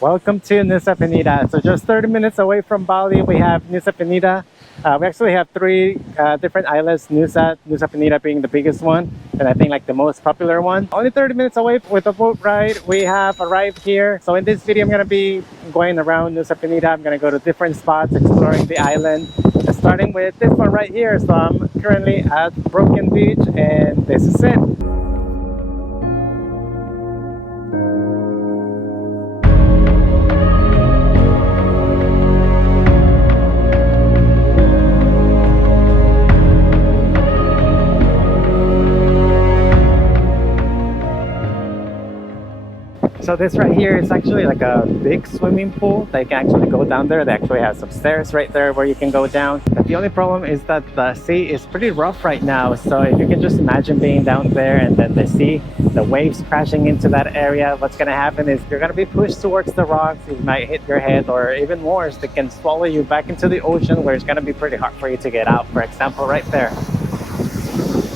Welcome to Nusa Penida. So just 30 minutes away from Bali, we have Nusa Penida. We actually have three different islands, Nusa Penida being the biggest one, and I think like the most popular one. Only 30 minutes away with a boat ride. We have arrived here. So in this video, I'm gonna be going around Nusa Penida. I'm gonna go to different spots, exploring the island. Starting with this one right here. So I'm currently at Broken Beach, and this is it. So this right here is actually like a big swimming pool. They can actually go down there. They actually have some stairs right there where you can go down. But the only problem is that the sea is pretty rough right now. So if you can just imagine being down there and then the sea, the waves crashing into that area, what's going to happen is you're going to be pushed towards the rocks. You might hit your head, or even worse, they can swallow you back into the ocean, where it's going to be pretty hard for you to get out. For example, right there.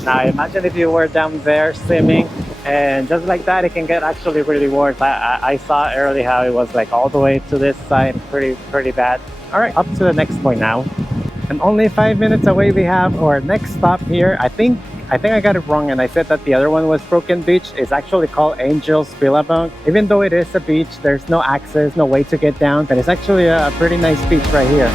Now imagine if you were down there swimming, and just like that, it can get actually really worse. I saw early how it was like all the way to this side, pretty bad. All right, up to the next point now. And only 5 minutes away, we have our next stop here. I think I got it wrong, and I said that the other one was Broken Beach. It's actually called Angel's Billabong. Even though it is a beach, there's no access, no way to get down, but it's actually a pretty nice beach right here.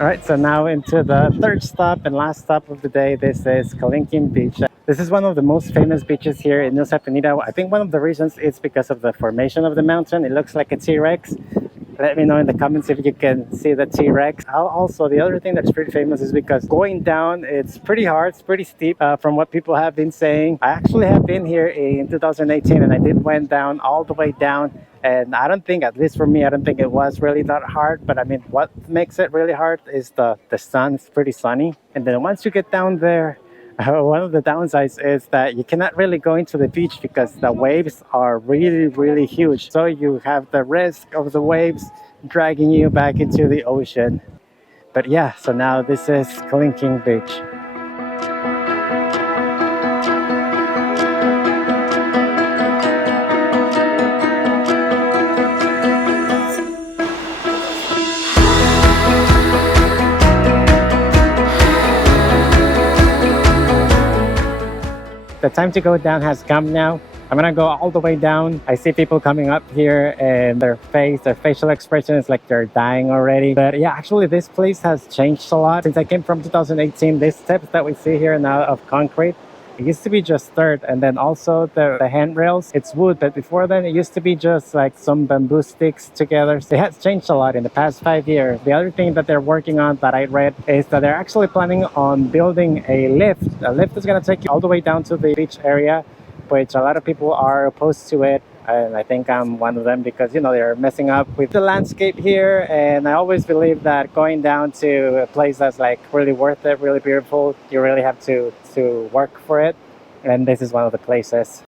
Alright, so now into the third stop and last stop of the day. This is Kilingking Beach. This is one of the most famous beaches here in Nusa Penida. I think one of the reasons is because of the formation of the mountain. It looks like a T-Rex. Let me know in the comments if you can see the T-Rex. Also, the other thing that's pretty famous is because going down, it's pretty hard, it's pretty steep from what people have been saying. I actually have been here in 2018, and I did went down all the way down. And I don't think, at least for me, I don't think it was really that hard. But I mean, what makes it really hard is the sun. It's pretty sunny. And then once you get down there, one of the downsides is that you cannot really go into the beach because the waves are really huge. So you have the risk of the waves dragging you back into the ocean. But yeah, so now this is Kilingking Beach. The time to go down has come now. I'm gonna go all the way down. I see people coming up here, and their facial expression is like they're dying already. But yeah, actually this place has changed a lot. Since I came from 2018, these steps that we see here now of concrete, it used to be just dirt, and then also the handrails, it's wood. But before then, it used to be just like some bamboo sticks together. So it has changed a lot in the past 5 years. The other thing that they're working on that I read is that they're actually planning on building a lift. A lift is going to take you all the way down to the beach area, which a lot of people are opposed to it. And I think I'm one of them, because, you know, they're messing up with the landscape here. And I always believe that going down to a place that's like really worth it, really beautiful, you really have to work for it. And this is one of the places.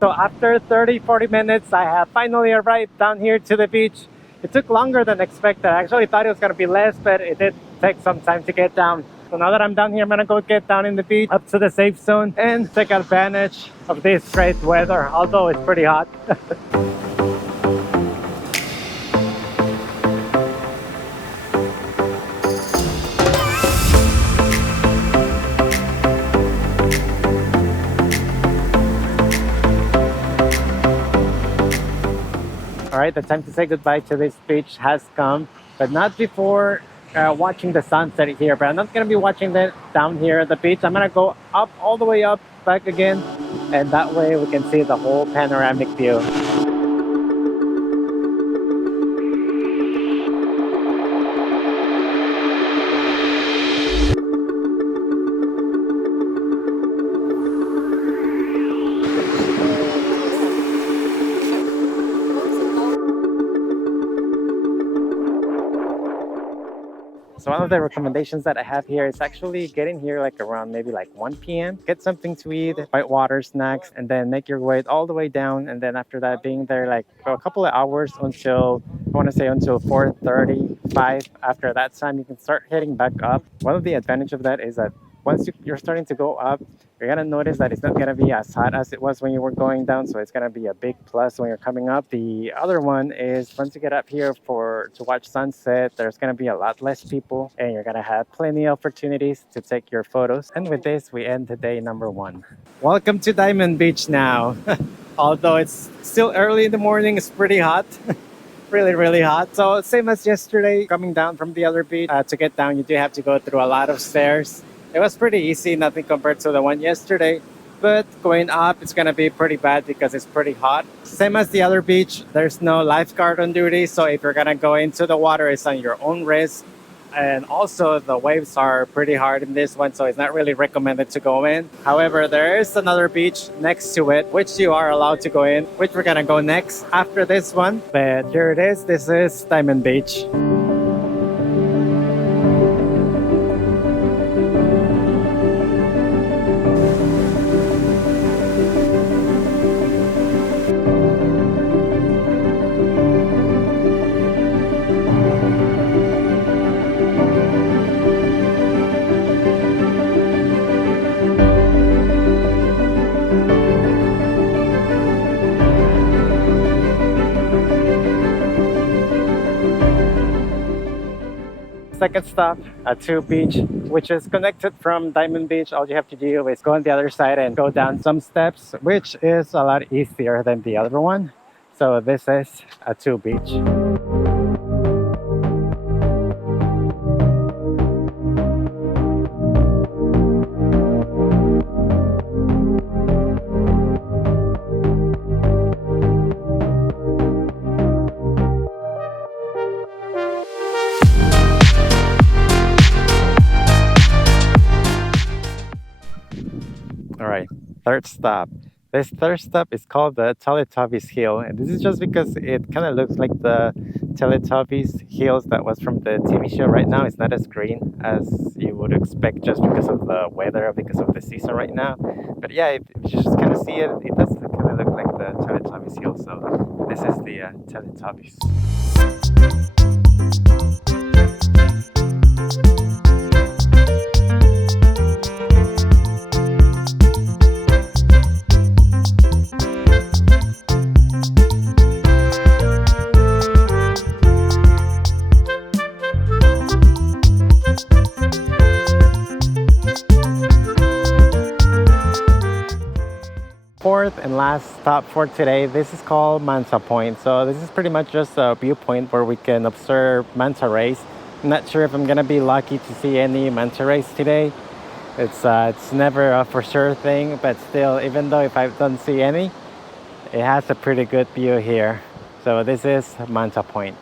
So after 30-40 minutes, I have finally arrived down here to the beach. It took longer than expected. I actually thought it was going to be less, but it did take some time to get down. So now that I'm down here, I'm going to go get down in the beach, up to the safe zone, and take advantage of this great weather, although it's pretty hot. All right, the time to say goodbye to this beach has come, but not before watching the sunset here. But I'm not gonna be watching that down here at the beach. I'm gonna go up, all the way up, back again, and that way we can see the whole panoramic view. So one of the recommendations that I have here is actually getting here like around maybe like 1 p.m. Get something to eat, white water, snacks, and then make your way all the way down. And then after that, being there like for a couple of hours until I want to say until 4:35. After that time, you can start heading back up. One of the advantage of that is that once you're starting to go up, you're gonna notice that it's not gonna be as hot as it was when you were going down, so it's gonna be a big plus when you're coming up. The other one is once you get up here for to watch sunset, there's gonna be a lot less people, and you're gonna have plenty of opportunities to take your photos. And with this, we end the day number 1. Welcome to Diamond Beach now. Although it's still early in the morning, it's pretty hot. Really hot. So same as yesterday, coming down from the other beach, to get down you do have to go through a lot of stairs. It was pretty easy, nothing compared to the one yesterday, but going up it's gonna be pretty bad because it's pretty hot. Same as the other beach, there's no lifeguard on duty, so if you're gonna go into the water, it's on your own risk. And also the waves are pretty hard in this one, so it's not really recommended to go in. However, there is another beach next to it which you are allowed to go in, which we're gonna go next after this one. But here it is, this is Diamond Beach. Second stop, Atuh Beach, which is connected from Diamond Beach. All you have to do is go on the other side and go down some steps, which is a lot easier than the other one. So this is Atuh Beach. All right, third stop. This third stop is called the Teletubbies Hill, and this is just because it kind of looks like the Teletubbies hills that was from the TV show. Right now, it's not as green as you would expect just because of the weather, because of the season right now. But yeah, if you just kind of see it, it does kind of look like the Teletubbies Hill. So this is the Teletubbies. Fourth and last stop for today, this is called Manta Point. So this is pretty much just a viewpoint where we can observe manta rays. I'm not sure if I'm gonna be lucky to see any manta rays today. It's never a for sure thing, but still, even though if I don't see any, it has a pretty good view here. So this is Manta Point.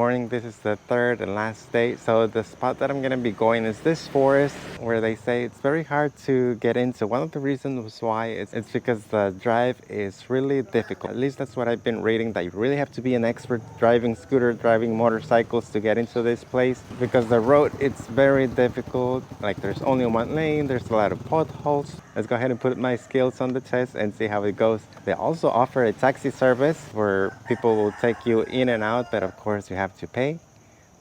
morning. This is the third and last day. So the spot that I'm gonna be going is this forest where they say it's very hard to get into. One of the reasons why it's because the drive is really difficult. At least that's what I've been reading, that you really have to be an expert driving scooter, driving motorcycles to get into this place, because the road, it's very difficult. Like there's only one lane, there's a lot of potholes. Let's go ahead and put my skills on the test and see how it goes. They also offer a taxi service where people will take you in and out, but of course you have to pay.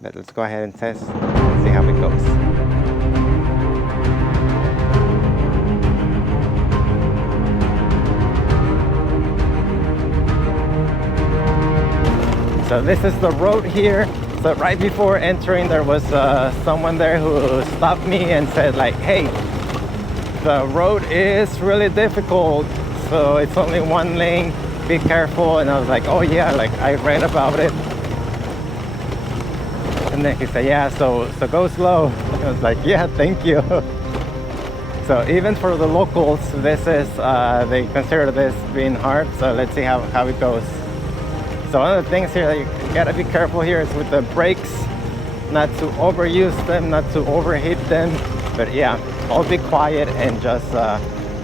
But let's go ahead and test and see how it goes. So this is the road here. So right before entering, there was someone there who stopped me and said like, hey, the road is really difficult, so it's only one lane, be careful. And I was like, oh yeah, like I read about it. And then he said, yeah, so go slow. I was like, yeah, thank you. So even for the locals, this is they consider this being hard. So let's see how it goes. So one of the things here that you gotta be careful here is with the brakes, not to overuse them, not to overheat them. But yeah, I'll be quiet and just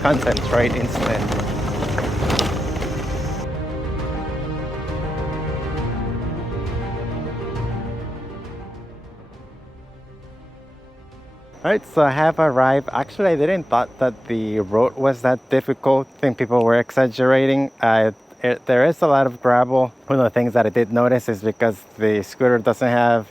concentrate instead. Alright, so I have arrived. Actually, I didn't thought that the road was that difficult. I think people were exaggerating. There is a lot of gravel. One of the things that I did notice is because the scooter doesn't have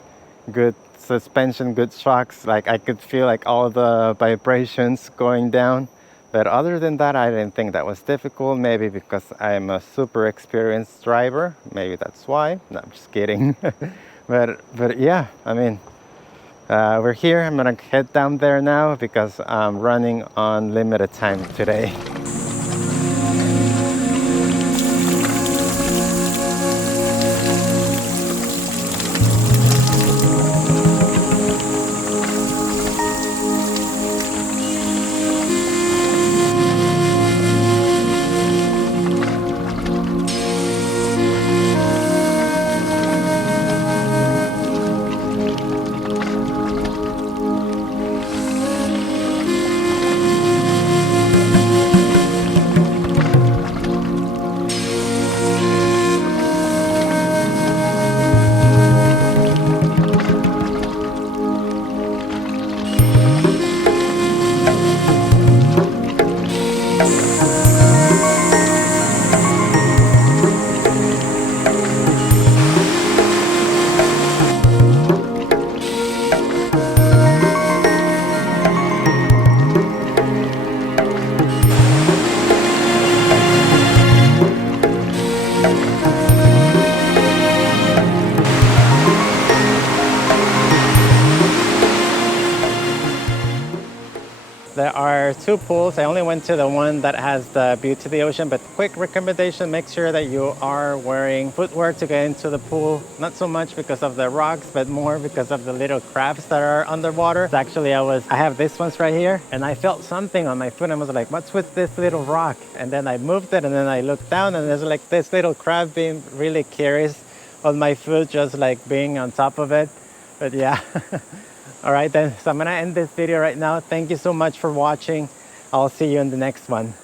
good suspension, good shocks. Like I could feel like all the vibrations going down. But other than that, I didn't think that was difficult. Maybe because I'm a super experienced driver. Maybe that's why. No, I'm just kidding. but yeah, I mean, we're here. I'm gonna head down there now because I'm running on limited time today. There are two pools. I only went to the one that has the view to the ocean, but quick recommendation, make sure that you are wearing footwear to get into the pool. Not so much because of the rocks, but more because of the little crabs that are underwater. So actually, I have this ones right here, and I felt something on my foot. And I was like, what's with this little rock? And then I moved it, and then I looked down, and there's like this little crab being really curious on my foot, just like being on top of it. But yeah. All right then, so I'm gonna end this video right now. Thank you so much for watching. I'll see you in the next one.